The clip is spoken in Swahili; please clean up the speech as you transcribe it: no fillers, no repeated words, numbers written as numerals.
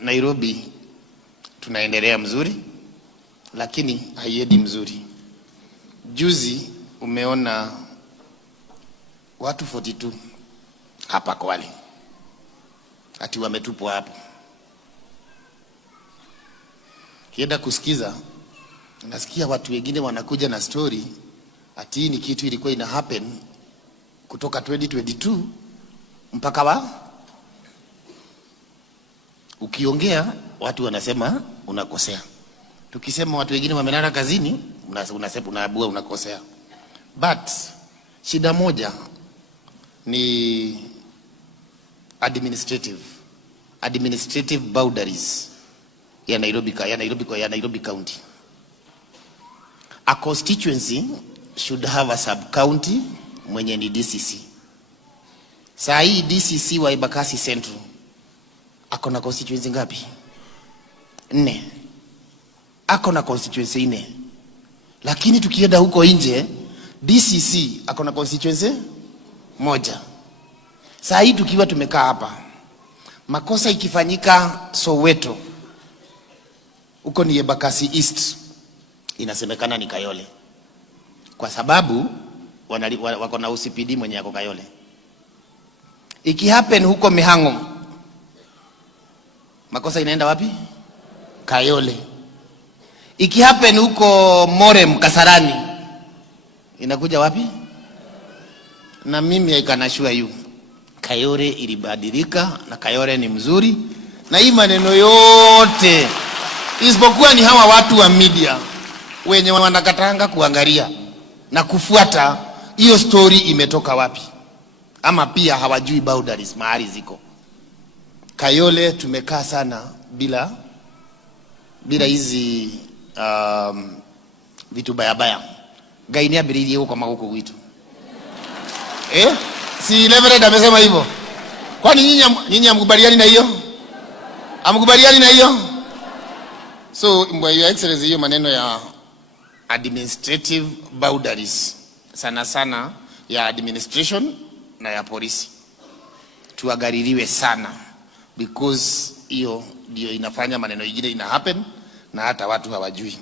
Nairobi tunaendelea mzuri, lakini haiendi mzuri. Juzi umeona watu 42 hapa Kwale ati wametupwa hapo. Kienda kusikiza, nasikia watu wengine wanakuja na story ati ni kitu ilikuwa ina happen kutoka 2022 mpaka ukiongea watu wanasema unakosea. Tukisema watu wengine wamelala kazini, unasema unaabua unakosea. But shida moja ni administrative boundaries ya Nairobi County. A constituency should have a sub county mwenye ni DCC. Saa hii DCC wa Embakasi Central ako na constituency ngapi? 4. Ako na constituency 4. Lakini tukienda huko nje, DCC ako na constituency 1. Saa hii tukiwa tumekaa hapa, makosa ikifanyika Soweto, huko ni Embakasi East, inasemekana ni Kayole, kwa sababu wako na OCPD mwenye yako Kayole. Ikihappen huko Mihango, makosa inaenda wapi? Kayole. Ikihappen huko Morem Kasarani, inakuja wapi? Na mimi I can assure you, Kayole ilibadilika na Kayole ni mzuri. Na hii maneno yote isipokuwa ni hawa watu wa media wenye wanakatanga kuangalia na kufuata hiyo story imetoka wapi, ama pia hawajui boundaries mahali ziko. Kayole tumekaa sana bila hizi vitu baya gaini abiririe huko magoko witu. Si Leverett amesema hivyo. Kwani nyinyi amkubaliani na hiyo? Amkubaliani na hiyo? So Your Excellency, hiyo maneno ya administrative boundaries sana ya administration na ya polisi tuagaririwe sana, because hiyo ndio inafanya maneno mengine ina happen na hata watu hawajui.